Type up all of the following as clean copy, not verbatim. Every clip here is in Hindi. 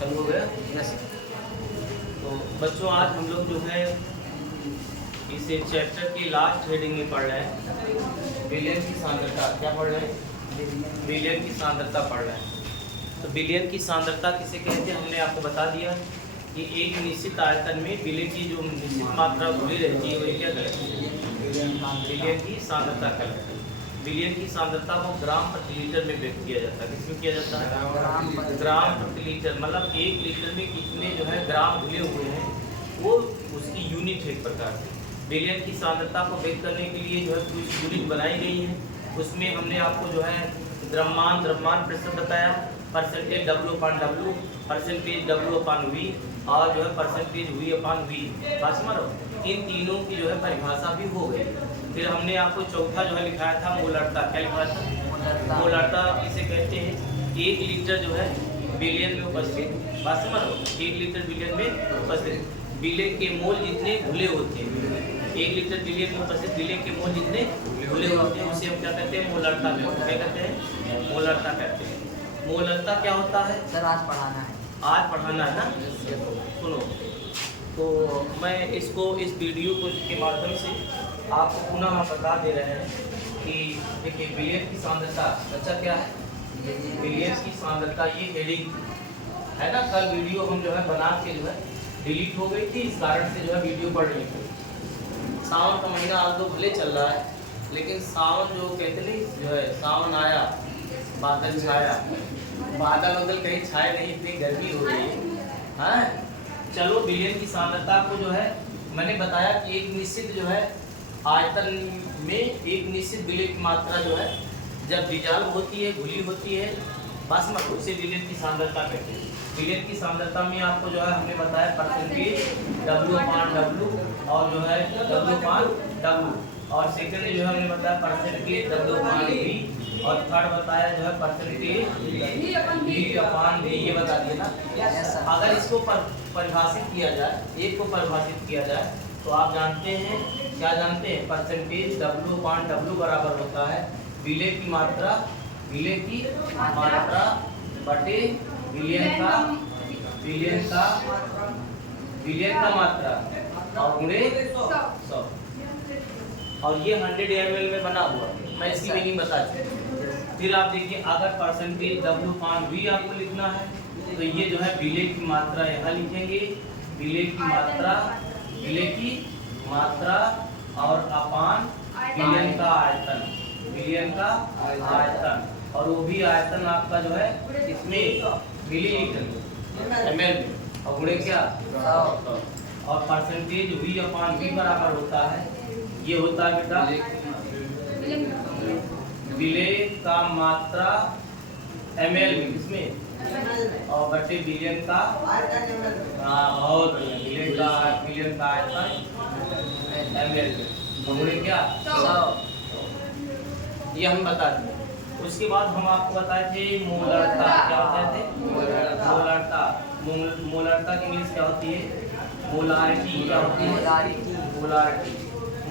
चालू हो गया? यस। तो बच्चों आज हम लोग जो है इस चैप्टर की लास्ट हेडिंग में पढ़ रहे हैं विलियन की सांद्रता। क्या पढ़ रहे हैं? विलियन की सांद्रता पढ़ रहे हैं। तो विलियन की सांद्रता किसे कहते हैं हमने आपको बता दिया कि एक निश्चित आयतन में विलियन की जो निश्चित मात्रा घुली रहती है वही क्या कहलाती है? विलियन की सांद्रता कहलाती है। विलियन की सांद्रता को ग्राम प्रति लीटर में व्यक्त किया जाता है। किसमें किया जाता है? ग्राम प्रति लीटर। मतलब एक लीटर में कितने जो है ग्राम घुले हुए हैं वो उसकी यूनिट है एक प्रकार से। विलियन की सांद्रता को व्यक्त करने के लिए जो है कुछ यूनिट बनाई गई हैं। उसमें हमने आपको जो है द्रव्यमान प्रतिशत बताया, परसेंटेज W/W, परसेंटेज W/V और जो है परसेंटेज V/V। बात समझ लो, इन तीनों की जो है परिभाषा भी हो गई। फिर हमने आपको चौथा जो है लिखाया था मोलरता। क्या लिखाया था? मोलरता किसे कहते हैं? एक लीटर जो है बिलियन में उपस्थित, बात समझ लो, एक लीटर बिलियन में उपस्थित बिलियन के मोल जितने घुले होते हैं, एक लीटर बिलियन में उपस्थित बिलियन के मोल जितने घुले होते हैं उसे हम क्या कहते हैं? मोलरता कहते हैं। क्या कहते हैं? मोलरता कहते हैं। मोलरता क्या होता है? सर आज पढ़ाना है। आज पढ़ाना है ना? सुनो, तो मैं इसको इस वीडियो को के माध्यम से आपको पुनः बता दे रहे हैं कि देखिए विलियन की सांद्रता अच्छा क्या है? विलियन की सांद्रता ये हेडिंग है ना। कल वीडियो हम जो है बना के जो है डिलीट हो गई थी, इस कारण से जो है वीडियो पढ़ रही थी। सावन का महीना आज तो भले चल रहा है, लेकिन सावन जो कहते नहीं जो है सावन आया बादल छाया, बादल कहीं छाए नहीं, इतनी गर्मी हो रही है। हाँ चलो, विलियन की सांद्रता को जो है मैंने बताया कि एक निश्चित जो है आयतन में एक निश्चित विलियन की मात्रा जो है जब डिजॉल्व होती है, घुली होती है, बस मत उसे विलियन की सांद्रता कहते हैं। विलियन की सांद्रता में आपको जो है हमने बताया परसेंटेज W/W और जो है W/W, और सेकंड जो है हमने बताया परसेंटेज W/V, और थर्ड बताया जो है परसेंटेज V/V। ये बता दिए ना। अगर इसको परिभाषित किया जाए, एक को परिभाषित किया जाए तो आप जानते हैं, क्या जानते हैं? परसेंटेज W/W बराबर होता है विलियन की मात्रा बटे विलियन का मात्रा और गुणे 100। और ये 100 ml में बना हुआ, मैं इसकी मीनिंग बता दूँ। फिर आप देखिए, अगर परसेंटेज W/V आपको लिखना है तो ये जो है विलियन की मात्रा यहाँ लिखेंगे, विलियन की मात्रा और अपान विलियन का आयतन, और वो भी आयतन आपका जो है इसमें मिलीलीटर ml में, और गुणे क्या? 100। और परसेंटेज V/V बराबर होता है, ये होता है बेटा विलियन का मात्रा ml में, इसमें, और बटे विलियन का, और विलियन का आयतन ml में, गुणे क्या? 100। ये हम बता दें। उसके बाद हम आपको बताए थे मोलरता। क्या बताए थे? मोलरता की इंग्लिश क्या होती है? मोलारिटी। क्या होती है?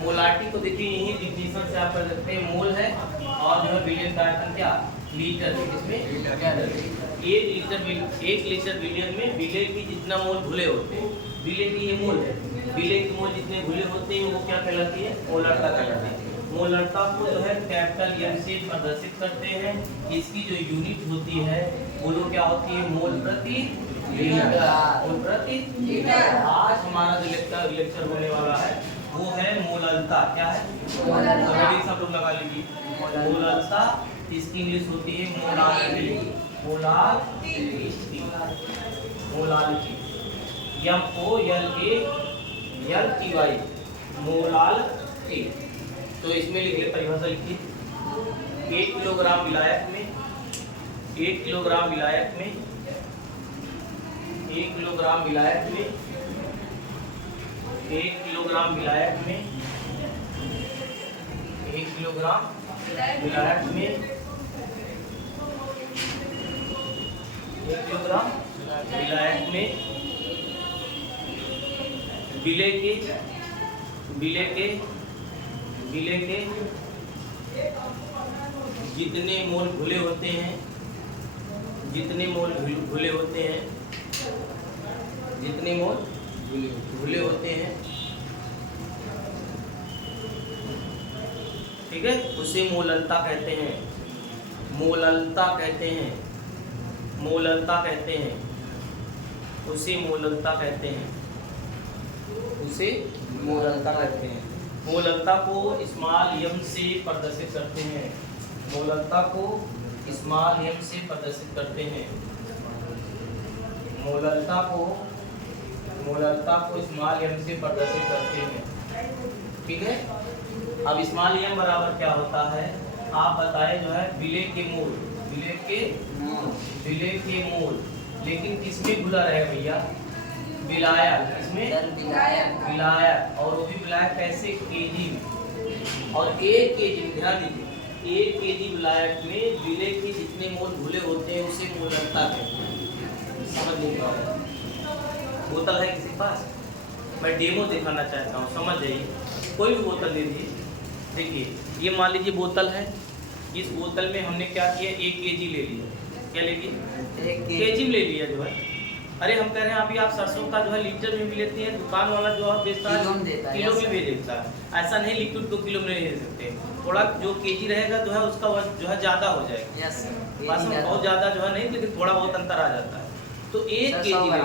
मोलारिटी को देखिए यही डिफिनेशन से आप कर सकते हैं। मोल है और जो है विलियन का आयतन क्या? लीटर। इसमें एक लीटर विलियन में विलियन की जितना मोल घुले होते हैं, विलियन की ये मोल है, विलियन के मोल जितने घुले होते हैं वो क्या कहलाती है? मोलरता कहलाती है। मोलरता को जो है कैपिटल M से प्रदर्शित करते हैं। इसकी जो यूनिट होती है वो लोग क्या होती है? मोल प्रति लीटर। आज हमारा जो लेक्चर होने वाला है वो है मोलरता। क्या है? सब लोग लगा लीजिए। मोलरता, इसकी इंग्लिश होती है मोलारिटी। MOLALTY, molarity. तो इसमें लिख ले, परिभाषा लिखिए। 1 किलोग्राम विलायक में 1 किलोग्राम विलायक में 1 किलोग्राम विलायक में 1 किलोग्राम विलायक में 1 किलोग्राम विलायक में 1 किलोग्राम विलायक में विले के जितने मोल घुले होते हैं जितने मोल घुले होते हैं, ठीक है, उसे मोललता कहते हैं। मोललता कहते हैं, मोललता कहते हैं, उसे मोललता कहते हैं, उसे मोललता कहते हैं। मोललता को स्मॉल यम से प्रदर्शित करते हैं। मोललता को स्मॉल यम से प्रदर्शित करते हैं। मोललता को स्मॉल यम से प्रदर्शित करते हैं, ठीक है। अब स्मॉल यम बराबर क्या होता है आप बताएं, जो है विलय के मूल, विलय के मूल, लेकिन किसमें घुला रहेगा भैया? विलायक, किसमें? विलायक, और वो भी विलायक कैसे? केजी में। और 1 केजी, ध्यान दीजिए, 1 केजी विलायक में विलय के जितने मोल घुले होते हैं उसे मोललता कहते हैं। समझ नहीं पा रहे? बोतल है किसी के पास? मैं डेमो दिखाना चाहता हूँ, समझ जाइए। कोई भी बोतल ले लीजिए, देखिए ये मान लीजिए बोतल है, इस बोतल में हमने क्या किया? 1 केजी ले लिया। क्या ले लिया? 1 केजी ले लिया जो है। अरे हम कह रहे हैं अभी आप सरसों का जो है लीटर में भी लेते हैं, दुकान वाला जो है बेचता है किलो में भी देता है। ऐसा नहीं लिक्विड 2 किलो में नहीं दे सकते, थोड़ा जो केजी रहेगा जो है उसका जो है ज़्यादा हो जाएगा। बहुत ज़्यादा जो है नहीं, लेकिन थोड़ा बहुत अंतर आ जाता है। तो 1 केजी ले लो,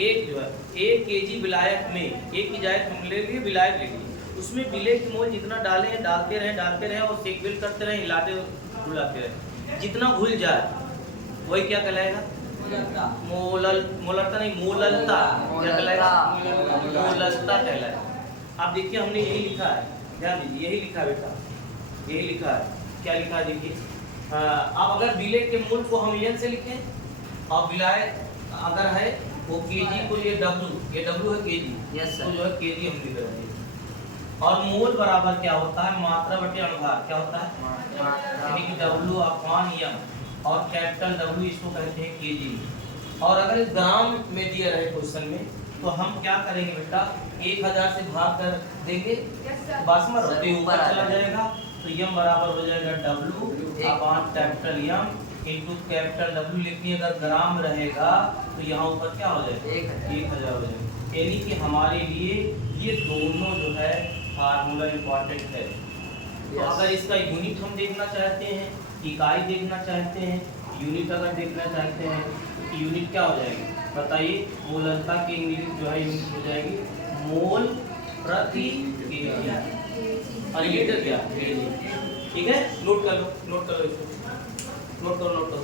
एक जो है 1 केजी विलायक में, एक की जायत हम ले लिए, विलायक ले लिए, उसमें विलय के मोल जितना डालें, डालते रहें और सेक बेल करते रहें, हिलाते घुलाते रहें, जितना घुल जाए वही क्या कहलाएगा? मोललता नहीं, मोललता। क्या कहलाएगा? मोललता कहलाएगा। आप देखिए हमने यही लिखा है, ध्यान दीजिए, यही लिखा है बेटा, यही लिखा है। क्या लिखा है देखिए, अब अगर विलय के मूल को हम एन से लिखें और विलायक अगर है वो केजी को, ये डब्लू है केजी, तो जो है केजी हम लिख रहे हैं। और मोल बराबर क्या होता है? मात्रा बटे अनुभाग। क्या होता है? यानी कि डब्लू अपॉन एम, और कैपिटल डब्लू इसको कहते हैं केजी। और अगर ग्राम में दिया रहे क्वेश्चन में, तो हम क्या करेंगे बेटा? 1000 से भाग कर देंगे, बासमत होते ऊपर चला जाएगा, तो यम बराबर हो जाएगा W upon capital M into capital W. लेकिन अगर ग्राम रहेगा तो यहाँ ऊपर क्या हो जाएगा? 1000 हो जाएगा। यानी कि हमारे लिए ये दोनों जो है फार्मूला इम्पॉर्टेंट है। तो अगर इसका यूनिट हम देखना चाहते हैं, इकाई देखना चाहते हैं, यूनिट अगर देखना चाहते हैं तो यूनिट क्या हो जाएगी बताइए? मोललता की यूनिट जो है यूनिट हो जाएगी मोल प्रति केजी, और लीटर क्या? केजी। ठीक है, नोट कर लो, नोट कर लो इसको, नोट करो, नोट करो।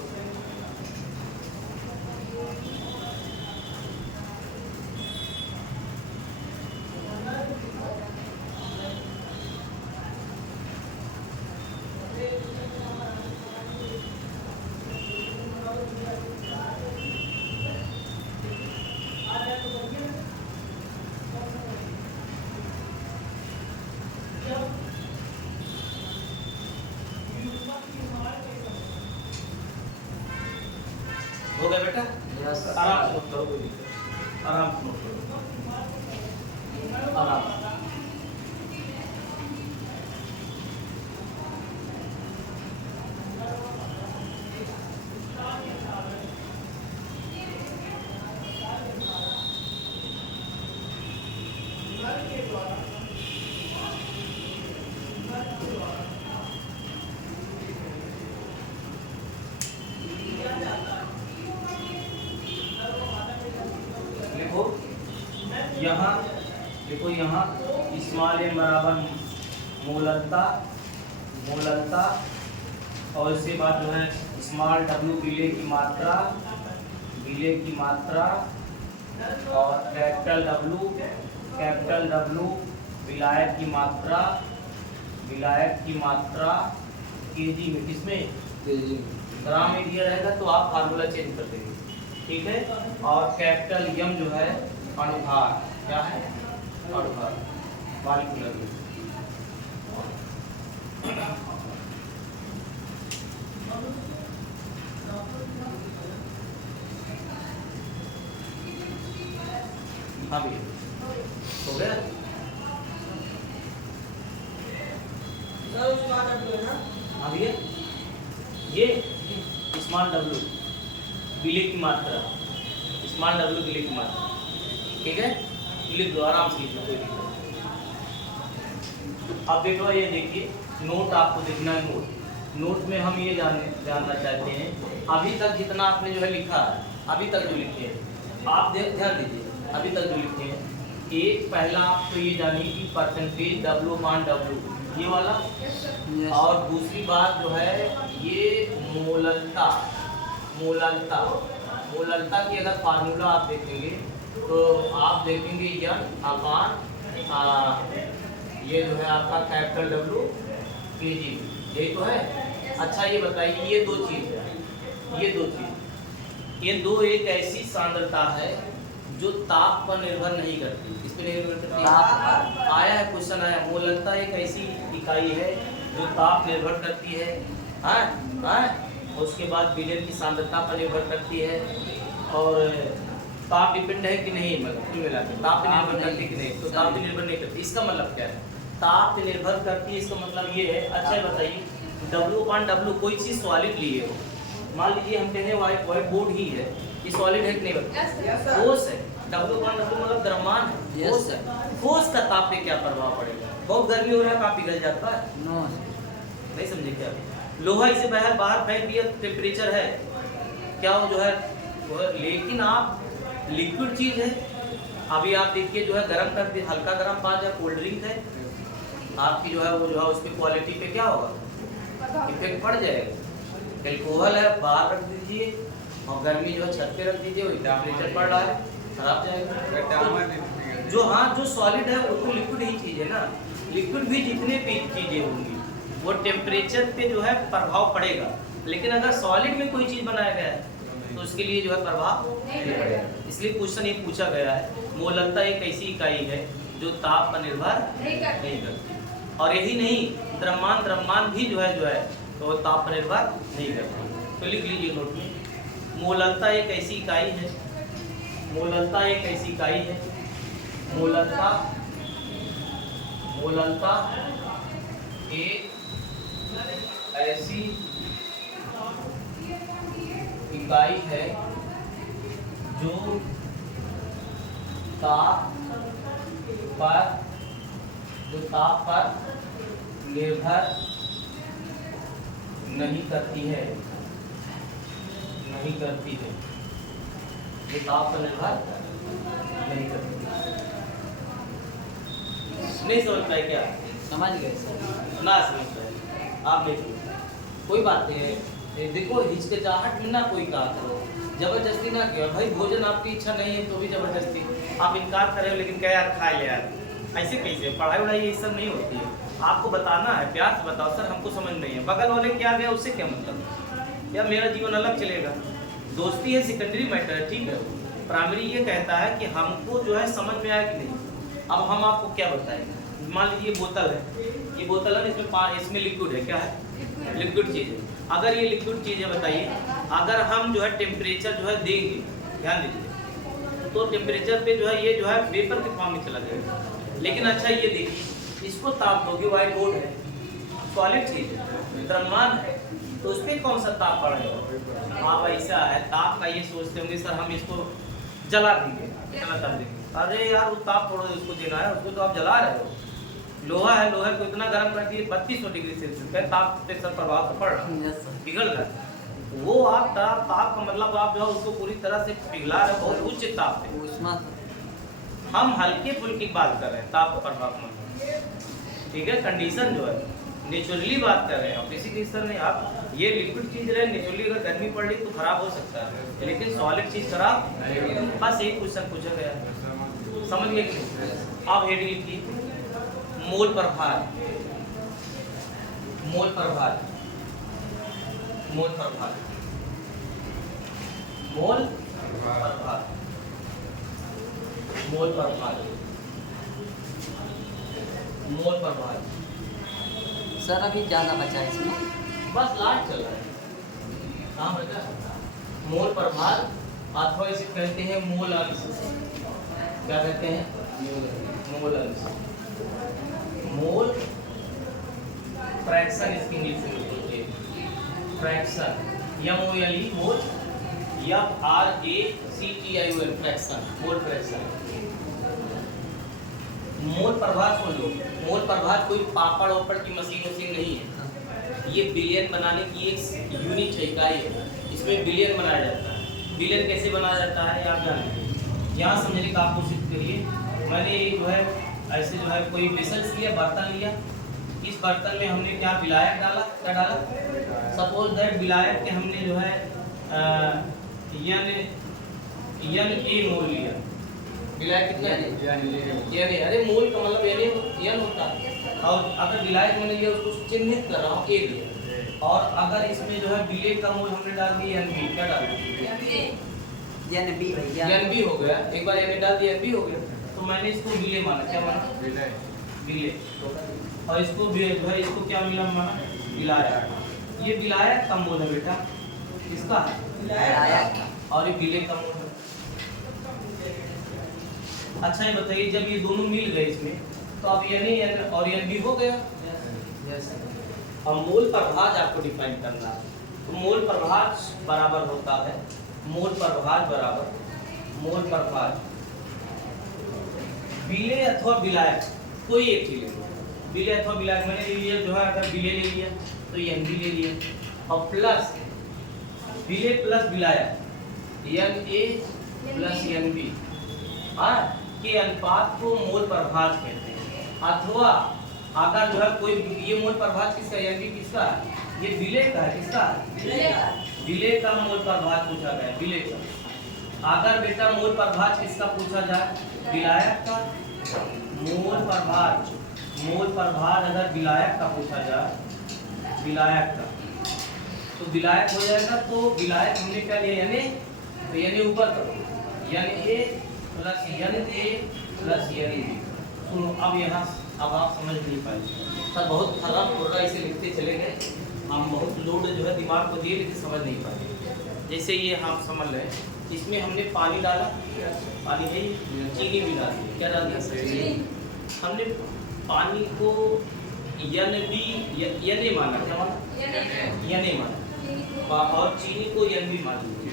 हो गया बेटा? यस। आराम से नोट करो, कोई दिक्कत नहीं, आराम से नोट करो, आराम से। यहाँ देखो, यहाँ स्मॉल एम बराबर मोललता, और इसके बाद जो है स्मॉल डब्लू विलय की मात्रा, और कैपिटल डब्लू विलायक की मात्रा केजी में, किसमें? ग्राम में दिया रहेगा तो आप फार्मूला चेंज कर देंगे, ठीक है। और कैपिटल यम जो है अनुभाग, क्या है? अनुभाग, मॉलिक्यूलर में। हाँ भैया, हो गया? हाँ भैया, ये स्मॉल डब्लू विलय की मात्रा, स्मॉल डब्लू विलय की मात्रा, ठीक है, लिख दो आराम से, लिख दो, कोई दिक्कत नहीं। अब बेटो ये देखिए नोट आपको देखना है। नोट में हम ये जानना चाहते हैं अभी तक जितना आपने जो है लिखा है, अभी तक जो लिखे हैं आप ध्यान दीजिए, अभी तक जो लिखे हैं, एक पहला आप तो ये जानिए कि परसेंटेज W/W ये वाला, और दूसरी बात जो है ये मोललता की अगर फार्मूला आप देखेंगे तो आप देखेंगे N/, ये जो है आपका कैपिटल W kg, यही तो है। अच्छा ये बताइए ये दो चीज़ ये दो एक ऐसी सांद्रता है जो ताप पर निर्भर नहीं करती, इस पर निर्भर करती है। आया है क्वेश्चन, आया मोललता एक ऐसी इकाई है जो ताप निर्भर करती है, उसके बाद विलयन की सांद्रता पर निर्भर करती है, और ताप डिपेंड है कि नहीं, मतलब कुल मिला के ताप पे निर्भर करती है कि नहीं, तो ताप पे निर्भर नहीं करती। इसका मतलब क्या है, ताप पे निर्भर करती है, इसका मतलब ये है। अच्छा बताइए W/W कोई चीज़ सॉलिड लिए हो, मान लीजिए हम कहें व्हाइट बोर्ड ही है, ये सॉलिड है कि नहीं बताइए, ठोस है। W/W मतलब द्रव्यमान है, ठोस है। ठोस का ताप पे क्या प्रभाव पड़ेगा, बहुत गर्मी हो रहा है ताप पिघल जाता है, नहीं समझे क्या। लोहा इसे बाहर फेंक दिया, टेम्परेचर है क्या वो जो है, लेकिन आप लिक्विड चीज़ है। अभी आप देखिए जो है गर्म कर दिए, हल्का गर्म पानी या कोल्ड ड्रिंक है, आपकी जो है वो जो है उसकी क्वालिटी पे क्या होगा, इफेक्ट पड़ जाएगा। एल्कोहल है बाहर रख दीजिए, और गर्मी जो है छत पे रख दीजिए, वो टेम्परेचर पड़ रहा है, खराब जाएगा। जो जो सॉलिड है वो तो लिक्विड ही चीज़ है ना, लिक्विड भी जितने भी चीज़ें होंगी वो टेम्परेचर पे जो है प्रभाव पड़ेगा, लेकिन अगर सॉलिड में कोई चीज़ बनाया गया है तो उसके लिए जो है प्रभाव नहीं पड़ेगा। इसलिए क्वेश्चन ये पूछा गया है, मोललता एक ऐसी इकाई है जो ताप पर निर्भर नहीं करती, और यही नहीं द्रव्यमान भी जो है तो ताप पर निर्भर नहीं करती। तो लिख लीजिए नोट में, मोललता एक ऐसी इकाई है, मोललता एक ऐसी इकाई है, मोललता एक ऐसी इकाई है जो ताप पर निर्भर नहीं करती है, जो ताप पर निर्भर नहीं करती। नहीं समझता है क्या, समझ गए ना, समझता है आप देखिए, कोई बात नहीं है। देखो हिचकिचाहट में ना कोई कहा करो, जबरदस्ती ना किया भाई, भोजन आपकी इच्छा नहीं है तो भी जबरदस्ती आप इनकार करे हो, लेकिन क्या यार खा ले यार, ऐसे कैसे, पढ़ाई वढ़ाई ये सब नहीं होती है। आपको बताना है, प्यार से बताओ सर हमको समझ नहीं है, बगल वाले क्या गया उससे क्या मतलब, या मेरा जीवन अलग चलेगा। दोस्ती है सेकेंडरी मैटर है, ठीक है। प्राइमरी ये कहता है कि हमको जो है समझ में आया कि नहीं। अब हम आपको क्या बताएंगे, मान लीजिए बोतल है, ये बोतल है, इसमें लिक्विड है, क्या है, लिक्विड चीज़ है। अगर ये लिक्विड चीज़ है बताइए, अगर हम जो है टेम्परेचर जो है देंगे, ध्यान दीजिए, तो टेम्परेचर पे जो है ये जो है वेपर के फॉर्म में चला जाएगा। लेकिन अच्छा ये देखिए, इसको ताप दोगे, व्हाइट बोर्ड है, सॉलिड चीज़ है, द्रव्यमान है, तो उस पर कौन सा ताप पड़ेगा। आप ऐसा है ताप का ये सोचते होंगे सर हम इसको जला देंगे, अरे यार वो ताप थोड़ा उसको देना है, उसको तो आप जला रहे हो। लोहा है, लोहे को इतना गर्म कर दिए 3200 डिग्री सेल्सियस पे, ताप पे सब प्रभाव तो पड़ रहा है, पिघल रहा है। वो आप ताप का मतलब आप जो है उसको पूरी तरह से पिघला रहे हो, बहुत उच्च ताप पे। हम हल्के फुल्की बात कर रहे हैं, ताप का प्रभाव मतलब, ठीक है। कंडीशन जो है नेचुरली बात कर रहे हैं, किसी के स्तर में आप ये लिक्विड चीज रहे, नेचुरली अगर गर्मी पड़ रही तो खराब हो सकता है, लेकिन सॉलिड चीज खराब नहीं। बस एक क्वेश्चन पूछा गया, समझ गए क्यों। आप हेडिंग लिखिए, मोल प्रभार, मोल प्रभार, मोल प्रभार, मोल प्रभार, मोल प्रभार, मोल प्रभार। सर अभी ज़्यादा बचा है इसमें, बस लास्ट चल रहा है, कहाँ बचा, मोल प्रभार, अथवा इसे कहते हैं मोल अंश। क्या कहते हैं, मोल अंश, मोल फ्रैक्शन, इसकी इंग्लिश में बोलते हैं fraction, MOLE mole, FRACTION, FTION fraction, mole fraction. Mole प्रभाव सुन लो, मोल प्रभाव कोई पापड़ ओपड़ की मशीन वशीन नहीं है, ये बिलियन बनाने की एक यूनिट है, इकाई है, इसमें बिलियन बनाया जाता है। बिलियन कैसे बनाया जाता है आप जानिए, यहाँ समझने का आप कोशिश करिए। मैंने जो है ऐसे जो है कोई वेसल्स लिया, बर्तन लिया, इस बर्तन में हमने क्या विलायक डाला, क्या डाला, सपोज दैट विलायक के हमने जो है यन ए मोल लिया, विलायक कितना है, अरे मोल का मतलब यन होता है, और अगर विलायक मैंने लिया उसको चिन्हित कर रहा हूँ ए लिया, और अगर इसमें जो है विलेय का मोल हमने डाल दिया एन बी, क्या डाल दिया एन बी भैया, एन बी हो गया, एक बार एन डाल दिया एन बी हो गया, तो मैंने इसको विलेय माना, क्या माना विलेय, और इसको जो है इसको क्या मिला माना विलायक। ये विलायक का मोल है बेटा, किसका विलायक, और ये विलेय का मोल है। अच्छा ये बताइए जब ये दोनों मिल गए इसमें तो अब एन और एन बी हो गया। अब मोल प्रभाज आपको डिफाइन करना है, तो मोल प्रभाज बराबर होता है, मोल प्रभाज बराबर मोल प्रभाज विलेय अथवा विलायक, कोई एक चीज ले लो, विलेय अथवा विलायक मैंने ले लिया, जो है अगर विलेय ले लिया तो एन बी ले लिया, और प्लस विलेय प्लस विलायक N A plus N B के अनुपात को मोल प्रभाज कहते हैं। अथवा अगर जो है कोई ये मोल प्रभाज किसका, एन बी किसका है, ये विलेय का है, किसका विलेय का मोल प्रभाज पूछा गया, विलेय का। अगर बेटा मोल प्रभाज किसका पूछा जाए, विलायक का, मोल प्रभाज अगर विलायक का पूछा जाए, विलायक का, तो विलायक हो जाएगा, तो विलायक हमने क्या लिया यानी, तो यानी ऊपर करो यानी A plus N A plus N B. सुनो अब यहाँ अब आप समझ नहीं पाए सर, बहुत खराब प्रोग्राम इसे लिखते चले गए, हम बहुत लोड जो है दिमाग को दिए लेकिन समझ नहीं पाए। जैसे ये हम समझ रहे हैं, इसमें हमने पानी डाला, पानी है, चीनी भी डाल दी, क्या डाल दिया, हमने पानी को एन बी एन ए माना, क्या माना एन ए माना, और चीनी को एन बी मान लिया,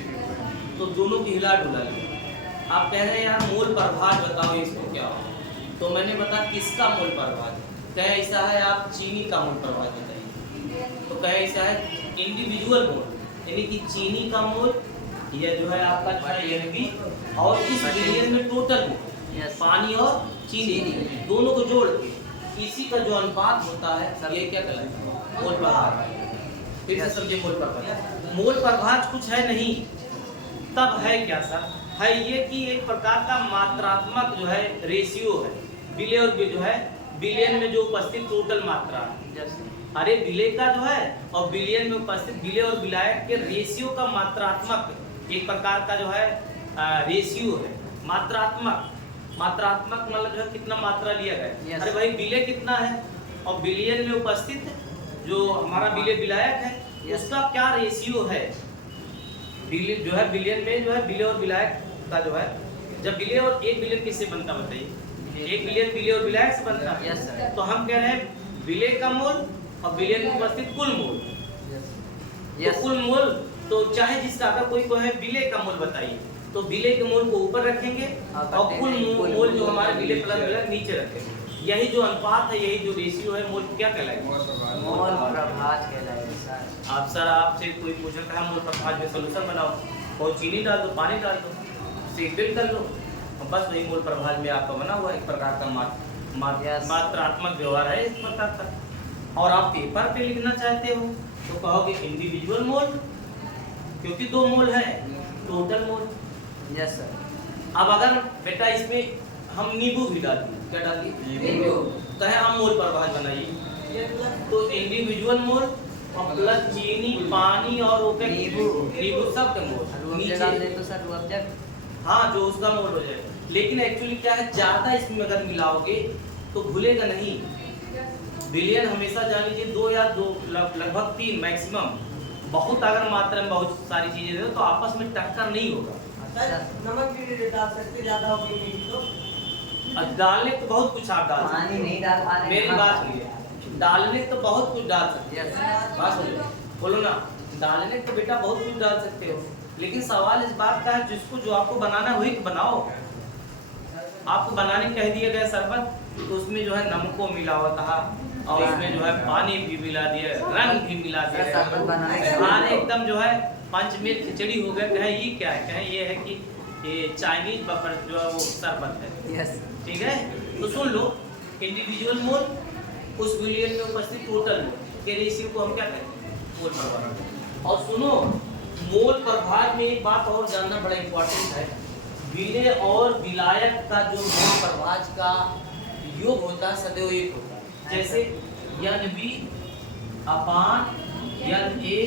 तो दोनों की हिला डुला लिया। आप कह रहे हैं यार मोल प्रभाज बताओ इसको क्या हो, तो मैंने बता किसका मोल प्रभाज, कहे ऐसा है आप चीनी का मोल प्रभाज बताइए, तो कहे ऐसा है इंडिविजुअल मोल, यानी कि चीनी का मोल, यह जो है आपका जो है एन बी, और इस बिलियन में टोटल मोल पानी और चीनी दोनों को जोड़ के इसी का जो अनुपात होता है ये क्या कहलाता है, मोल प्रभाज। फिर से समझिए मोल प्रभाज, मोल प्रभाज कुछ है नहीं, तब है क्या सर, है ये कि एक प्रकार का मात्रात्मक जो है रेशियो है, विलेय और जो है बिलियन में जो उपस्थित टोटल मात्रा है, अरे विलेय का जो है और बिलियन में उपस्थित विलेय और विलायक के रेशियो का मात्रात्मक एक प्रकार का जो है रेशियो है, मात्रात्मक मतलब जो है कितना मात्रा लिया गया। अरे भाई विलेय कितना है और बिलियन में उपस्थित जो हमारा विलेय विलायक है उसका क्या रेशियो है, बिलियन जो है बिलियन में जो है विलेय और विलायक का जो है, जब विलेय और एक बिलियन किससे बनता बताइए, एक बिलियन विलेय और विलायक से बनता है, तो हम कह रहे हैं विलेय का मोल और बिलियन में उपस्थित कुल मोल, तो कुल मोल, तो चाहे जिसका अगर कोई को है विलेय का मोल बताइए, तो विलेय के मोल को ऊपर रखेंगे और कुल मोल जो हमारे विलेय प्लस विलायक नीचे रखेंगे, यही जो अनुपात है, यही जो रेशियो है, मोल क्या कहलाएगा, मोल प्रभाज कहलाएगा सर। आप सर आपसे कोई पूछा था मोल प्रभाज में सॉल्यूशन बनाओ, और चीनी डाल दो, पानी डाल दो, फिल कर लो, और बस वही मोल प्रभाज में आपका बना हुआ एक प्रकार का मात्रात्मक व्यवहार है इस प्रकार का। और आप पेपर पे लिखना चाहते हो तो कहोगे इंडिविजुअल मोल, क्योंकि दो मोल है, टोटल मोल। Yes sir. अब अगर बेटा इसमें हम नींबू भी डाल दिए, क्या डाल दिए, नींबू, कहे हम मोल प्रभाज बनाइए, तो इंडिविजुअल मोल और प्लस चीनी पानी और ओके नींबू सब के मोल नीचे डाल दे तो सर रुअफ़ज़ा, हाँ जो उसका मोल हो जाए, लेकिन एक्चुअली क्या है ज्यादा इसमें अगर मिलाओगे तो घुलेगा नहीं, बिलियन हमेशा जान लीजिए 2 या 2 लगभग 3 मैक्सिमम, बहुत अगर मात्रा में बहुत सारी चीजें दे तो आपस में टक्कर नहीं होगा। नमक भी डाल सकते ज्यादा हो गई तो, डालने तो बहुत कुछ आप डाल सकते पानी नहीं डाल पा रहे, मेरी बात सुनिए, डालने तो बहुत कुछ डाल सकते यस बात सुनिए, बोलो ना, डालने तो बेटा बहुत कुछ डाल सकते हो, लेकिन सवाल इस बात का है जिसको जो आपको बनाना है वही तो बनाओ। आपको बनाने कह दिया गया शरबत, तो उसमें जो है नमको मिला हुआ था और उसमें जो है पानी भी मिला दिया, रंग भी मिला दिया, शरबत बनाने का खाने एकदम जो है पंचमेल खिचड़ी हो गया। कहे ये क्या है, कहे ये है कि ये चाइनीज बफर जो है वो शरबत है। यस ठीक है, तो सुन लो, इंडिविजुअल मोल उस बिलियन में उपस्थित टोटल मोल के रेशियो को हम क्या कहते हैं, मोल प्रभाव। और सुनो, मोल प्रभाव में एक बात और जानना बड़ा इंपॉर्टेंट है, विलेय और विलायक का जो मोल प्रभाव का योग होता है सदैव एक होता है। जैसे NB अपान NA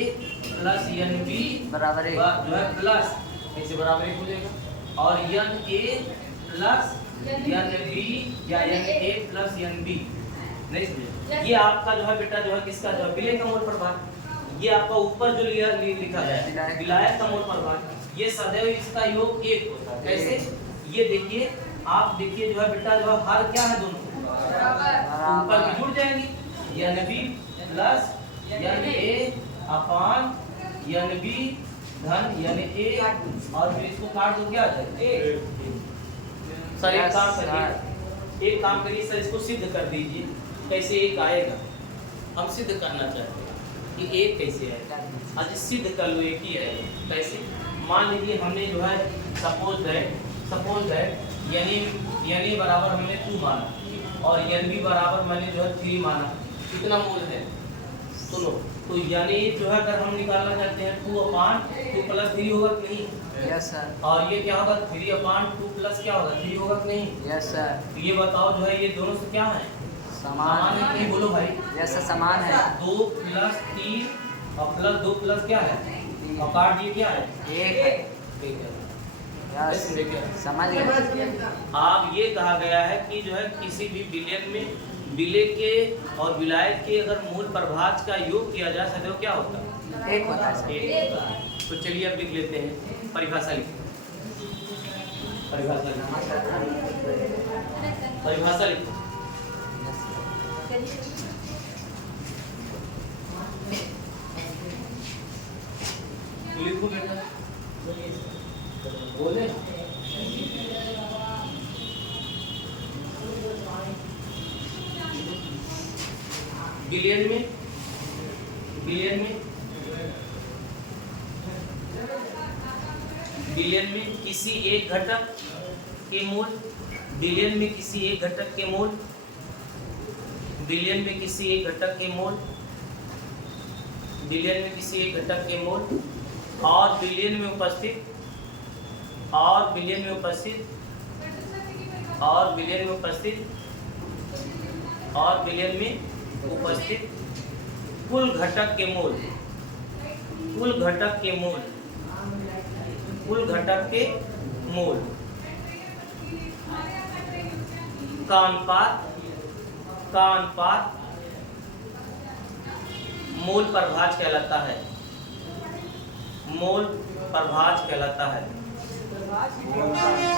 प्लस NB बराबर है। जो है प्लस ऐसे बराबर एक हो जाएगा, और NA प्लस NB या NA प्लस NB नहीं समझे। ये आपका जो है बेटा जो है किसका जो है विलेय का मोल प्रभाव। ये आपका ऊपर जो लिखा गया है विलायक का मोल प्रभाव, ये सदैव इसका योग एक होता है। कैसे, ये देखिए, आप देखिए जो है बेटा जो है हर क्या है दोनों ऊपर की जुड़ जाएंगी, NB प्लस NA अपान NB धन NA, और फिर इसको काट दो क्या आ जाएगा। सर एक काम करिए, एक काम करिए सर, इसको सिद्ध कर दीजिए कैसे एक आएगा। हम सिद्ध करना चाहते हैं कि एक कैसे आएगा। आज सिद्ध कर लो एक ही आएगा। कैसे, मान लीजिए हमने जो है सपोज है यानी बराबर हमने 2 माना और NB बराबर मैंने जो है 3 माना। कितना मोल है सुनो, तो यानी जो है अगर हम निकालना चाहते हैं 2 अपान 2 प्लस 3 होगा कि नहीं। Yes sir. और ये क्या होगा 3 अपान 2 प्लस क्या होगा 3 होगा कि नहीं। Yes sir. तो ये बताओ जो है ये दोनों से क्या है, समान है कि नहीं, बोलो भाई। यस सर समान है। 2 प्लस 3 और प्लस 2 प्लस क्या है, और काट दिए क्या है एक है। एक है। यस समझ गए। आप ये कहा गया है कि जो है किसी भी विलयन में विलेय के और विलायक के अगर मूल प्रभाव का योग किया जा सके तो क्या होता है, एक होता है सर। एक होता है। तो चलिए अब लिख लेते हैं परिभाषा लिखते हैं। परिभाषा लिखते हैं। लिखो बेटा, बोले बिलियन में किसी एक घटक के मूल, बिलियन में किसी एक घटक के मूल, बिलियन में किसी एक घटक के मूल, बिलियन में किसी एक घटक के मूल और बिलियन में उपस्थित और बिलियन में उपस्थित और बिलियन में उपस्थित और बिलियन में उपस्थित कुल घटक के मूल, कुल घटक के मूल, कुल घटक के मूल का अनुपात मूल प्रभाज कहलाता है। मूल प्रभाज कहलाता है।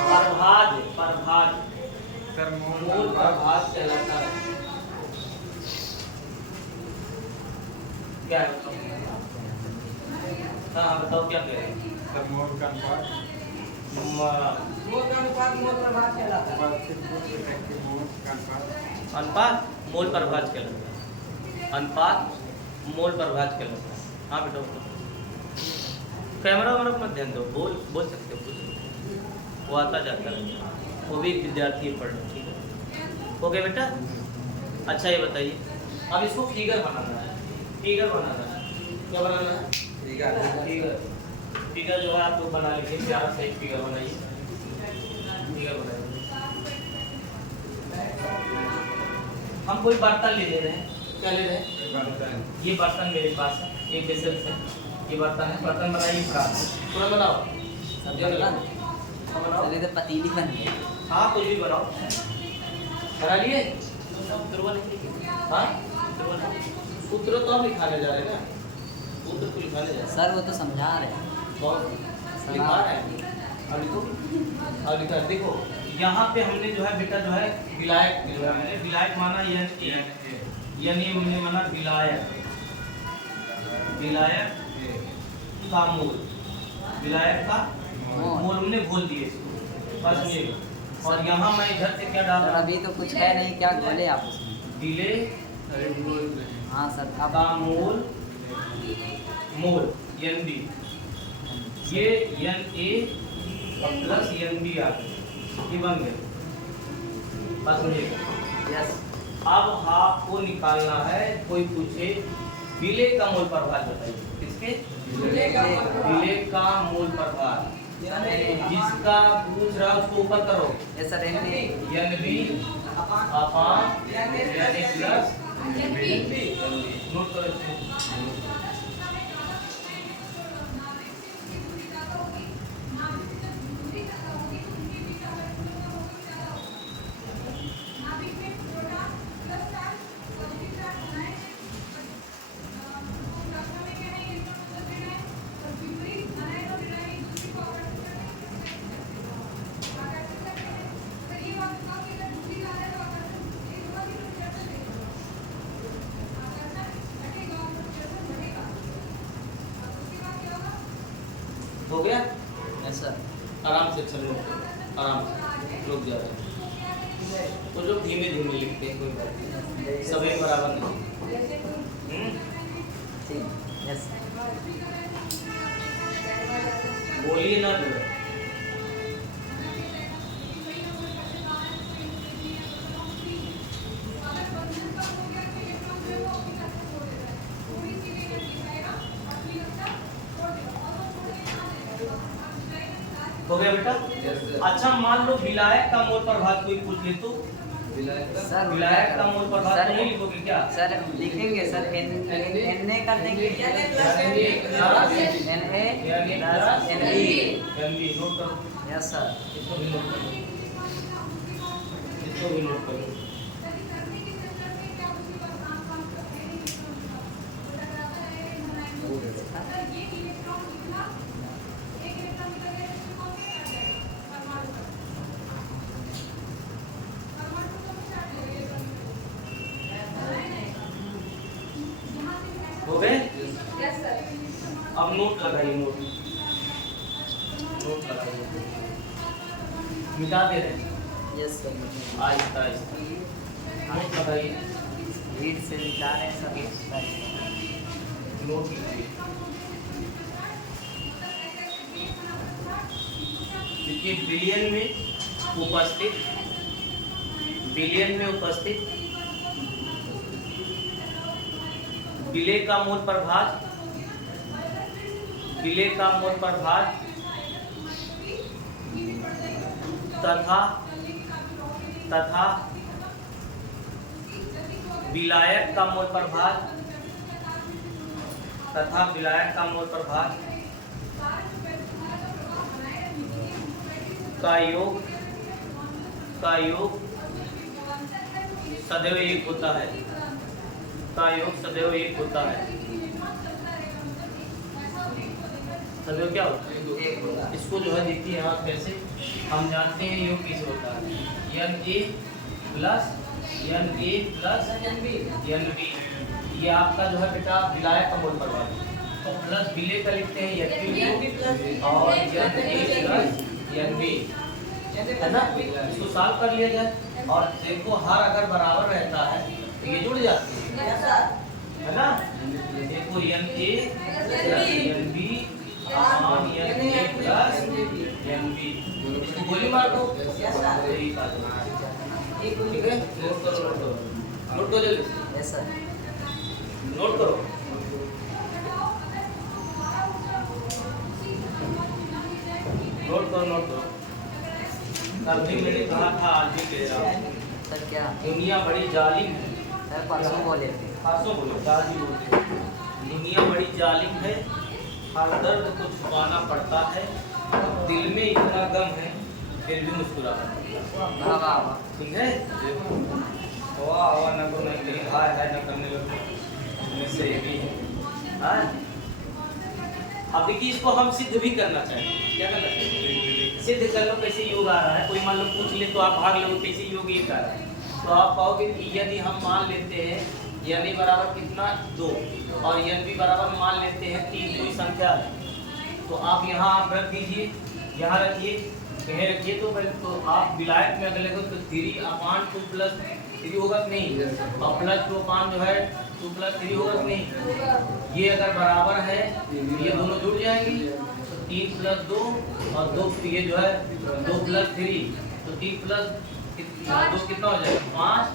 प्रभाज मूल प्रभाज कहलाता है। क्या है हाँ बताओ क्या कह रहे हैं। मोल का अनुपात मोल प्रभाव कहलाता है। अनुपात मूल प्रभाज कहलाता है। अनुपात मूल प्रभाज कहलाता है। हाँ बेटा कैमरा वैमरा मत ध्यान दो, बोल सकते हो, वो आता जाता है, वो भी विद्यार्थी है पढ़ रहे। ठीक है हो गया बेटा। अच्छा ये बताइए अब इसको फिगर बनाना है। फिगर बनाना है, क्या बनाना है, फिगर जो है आप लोग बना लीजिए, प्यार से एक फिगर बनाइए। फिगर बनाइए। हम कोई बर्तन ले रहे हैं, क्या ले रहे हैं, ये बर्तन मेरे पास है, एक बेसल है, ये बर्तन है, बर्तन बनाइए पूरा बनाओ। चलिए तो पतीली बन गई। हाँ कुछ भी बनाओ, बना लिए। हाँ सूत्र तो हम लिखाने जा रहे हैं ना, सूत्र को लिखाने जा रहे हैं। सर वो तो समझा रहे हैं। कौन लिखा रहे हैं, अब लिखो, अब लिखा। देखो यहाँ पे हमने जो है बेटा जो है विलायक जो है हमने विलायक माना, यानी हमने माना विलायक, विलायक का मूल, विलायक का मोल हमने बोल दिए इसको, बस समझिएगा। और यहाँ मैं इधर से क्या डाल सर रहा हूँ, अभी तो कुछ है नहीं, क्या बोले आप उसमें? विलेय हाँ सर अब का मोल NB, ये NA प्लस NB आ गया, ये बन गया, बस समझिएगा। यस अब आपको निकालना है, कोई पूछे विलेय का मोल प्रभाव बताइए, किसके? विलेय का मोल प्रभाव, जिसका पूछ रहा उसको ऊपर करो। यस सर NB अपान NA प्लस NB, नोट करो इसको। हो गया? यस सर आराम से चलो, आराम से रुक जा रहे हैं तो जो धीमे धीमे लिखते हैं, कोई बात नहीं, सब एक बराबर नहीं। ठीक यस बोलिए ना जो हो गया बेटा? अच्छा मान लो विलायक का मोल प्रभाव कोई पूछ ले तो सर विलायक का मोल प्रभाव तो नहीं लिखोगे क्या? सर लिखेंगे सर एन ए कर देंगे NA नोट करो, यस सर इसको भी नोट करो, इसको भी नोट करो। हो गए? अब नोट लगाइए, नोट लगाइए, मिटा दे रहे हैं yes sir Aahista Aahista, note लगाइए, रीड से निकाल रहे हैं सर नोट लीजिए। देखिए बिलियन में उपस्थित विलेय का मोल प्रभाव तथा विलायक का मोल प्रभाव का योग सदैव एक होता है, सदैव क्या होता है? इसको जो है देखिए यहाँ कैसे हम जानते हैं योग किस होता है, NA प्लस NB, ये आपका जो है बेटा विलायक का मोल प्रभाव, तो प्लस विलेय का लिखते हैं NB और NA प्लस NB, है ना? इसको सॉल्व कर लिया जाए और देखो हर अगर बराबर रहता है तो ये जुड़ जाती है ना? देखो NA प्लस NB अपान NA प्लस NB, इसको गोली मार दो, यही बात है, ठीक है? नोट करो जल्दी, यस सर नोट करो। नोट करो। तभी मैंने कहा था आज भी कह रहा हूँ, सर क्या दुनिया बड़ी जालिम है। सर परसों बोले थे परसों बोलो, आज भी बोलते हैं। दुनिया बड़ी जालिम है, हर दर्द को छुपाना पड़ता है, दिल में इतना गम है फिर भी मुस्कुराना पड़ता है। वाह वाह वाह ठीक है? वाह न तो नहीं कहीं हाय है न करने लगे, में से ये भी है। हाँ? अब देखिए इसको हम सिद्ध भी करना चाहिए, क्या करना चाहिए? सिद्ध कर लो कैसे योग आ रहा है, कोई मान लो पूछ ले तो आप भाग लो कैसे योग ये कर रहा है, तो आप पाओगे कि यदि हम मान लेते हैं यानी बराबर कितना 2 और NB बराबर मान लेते हैं 3, कोई संख्या है, तो तो आप यहाँ आप रख दीजिए, यहाँ रखिए, कहीं रखिए। तो आप विलायक में अगर लगो तो 3/2 + 3 होगा कि नहीं, और +2 जो है 2 + 3 होगा कि नहीं। ये अगर बराबर है ये दोनों जुड़ जाएंगे, तो 3 + 2 और 2 ये जो है 2 + 3, तो 3 + 2 कितना हो जाएगा 5,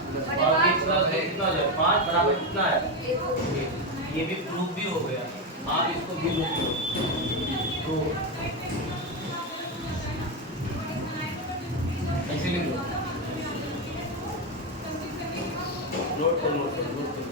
और 3 + 2 कितना हो जाएगा 5 बराबर कितना है। ये भी प्रूफ भी हो गया, आप इसको भी लिख लो। तो ऐसे लिख लो, नोट करो, नोट करो, नोट करो।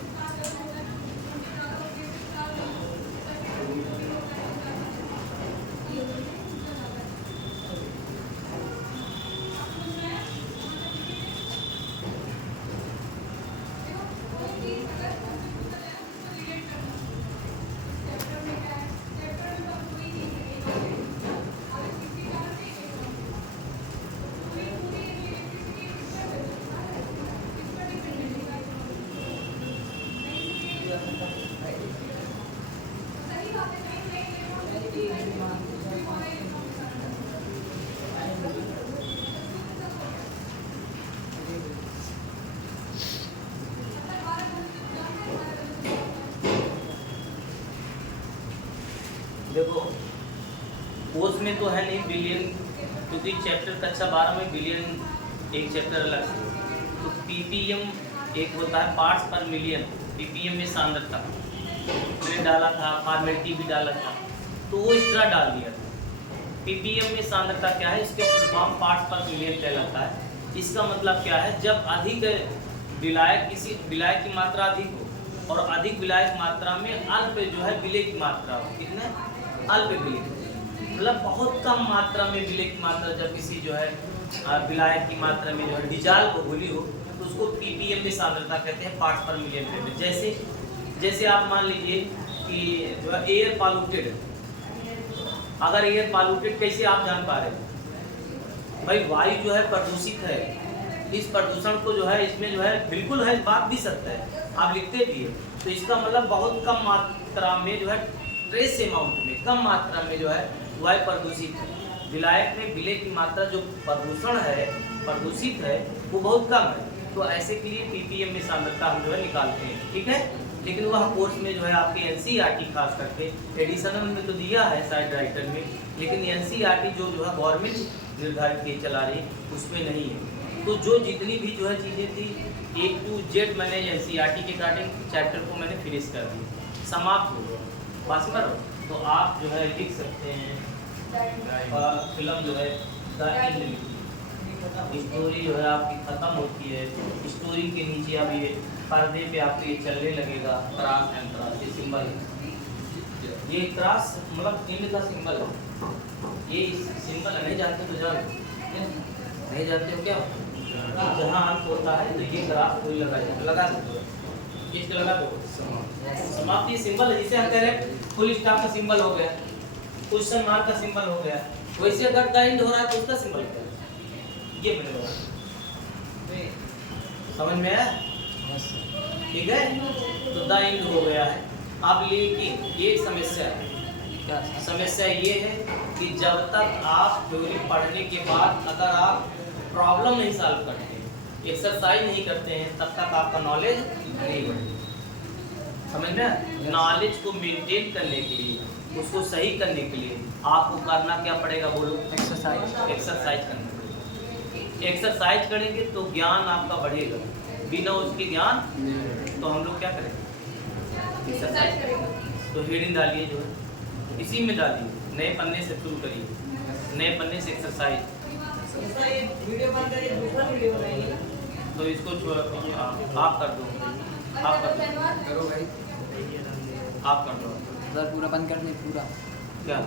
देखो कोर्स में तो है नहीं बिलियन, क्योंकि चैप्टर कक्षा 12 में बिलियन एक चैप्टर अलग है। तो पीपीएम एक होता है पार्ट्स पर मिलियन, पीपीएम में सांद्रता मैंने डाला था, फॉर्मेलिटी भी डाला था, तो वो इस तरह डाल दिया था। पीपीएम में सांद्रता क्या है, इसके फॉर्म पार्ट्स पर मिलियन कहलाता है। इसका मतलब क्या है, जब अधिक विलायक किसी विलायक की मात्रा अधिक हो और अधिक विलायक मात्रा में अल्प जो है विलेय की मात्रा हो, कितने अल्प विलेय, मतलब बहुत कम मात्रा में विलेय की मात्रा जब किसी जो है विलायक की मात्रा में जो है डिजॉल्व घुली हो, तो उसको पीपीएम में सांद्रता कहते हैं, पार्ट्स पर मिलियन कहते हैं। जैसे आप मान लीजिए कि जो है एयर पॉल्यूटेड, अगर एयर पॉल्यूटेड कैसे आप जान पा रहे हैं भाई, वायु जो है प्रदूषित है, इस प्रदूषण को जो है इसमें जो है बिल्कुल है, बात भी सकता है, आप लिखते भी है। तो इसका मतलब बहुत कम मात्रा में जो है ट्रेस अमाउंट में, कम मात्रा में जो है वायु प्रदूषित है। विलायक में विलेय की मात्रा जो प्रदूषण है, प्रदूषित है, वो बहुत कम है। तो ऐसे के लिए पीपीएम में सांद्रता हम जो है निकालते हैं, ठीक है। लेकिन वह कोर्स में जो है आपके एनसीईआरटी खास करके एडिशनल में तो दिया है साइड राइटर में, लेकिन एनसीईआरटी जो है गवर्नमेंट निर्धारित की चला रही उसमें नहीं है। तो जो जितनी भी जो है चीज़ें थी A to Z मैंने एनसीईआरटी के अकॉर्डिंग चैप्टर को मैंने फिनिश कर दिया, समाप्त हो गया, बस करो। तो आप जो है लिख सकते हैं फिल्म जो है द एंड, स्टोरी जो है आपकी ख़त्म होती है, स्टोरी के नीचे अब ये पर्दे पे आपको ये चलने लगेगा क्रॉस एंड क्रॉस, ये सिंबल, ये क्रॉस मतलब इंड का सिंबल है, ये सिंबल नहीं जानते तो जान, नहीं जानते हो क्या, जहाँ अंत होता है तो ये क्रॉस कोई लगा सकते हो, इसको लगा दो, समाप्ति सिंबल है। जिसे हम कह रहे हैं फुल स्टॉप का सिंबल हो गया, क्वेश्चन मार्क का सिंबल हो गया, वैसे अगर द एंड हो रहा है तो उसका सिंबल क्या है, ये मैंने बोला, समझ में आया, ठीक है। तो द एंड हो गया है। अब लेकिन ये समस्या है, क्या समस्या ये है कि जब तक आप थ्योरी पढ़ने के बाद अगर आप प्रॉब्लम नहीं सॉल्व करते हैं, एक्सरसाइज नहीं करते हैं, तब तक आपका नॉलेज नहीं बढ़ेगा। समझ में, नॉलेज को मेंटेन करने के लिए, उसको सही करने के लिए आपको करना क्या पड़ेगा, बोलो, एक्सरसाइज करना पड़ेगा। एक्सरसाइज करेंगे तो ज्ञान आपका बढ़ेगा, बिना उसके ज्ञान तो हम लोग क्या करेंगे, एक्सरसाइज करेंगे। तो हेडिंग डालिए जो है इसी में डालिए, नए पन्ने से शुरू करिए, नए पन्ने से एक्सरसाइज। वीडियो बंद करिए, दूसरा वीडियो बनाइए। तो इसको आप कर दो, आप कर दो, करो भाई, आप कर दो, पूरा बंद कर दे पूरा, क्या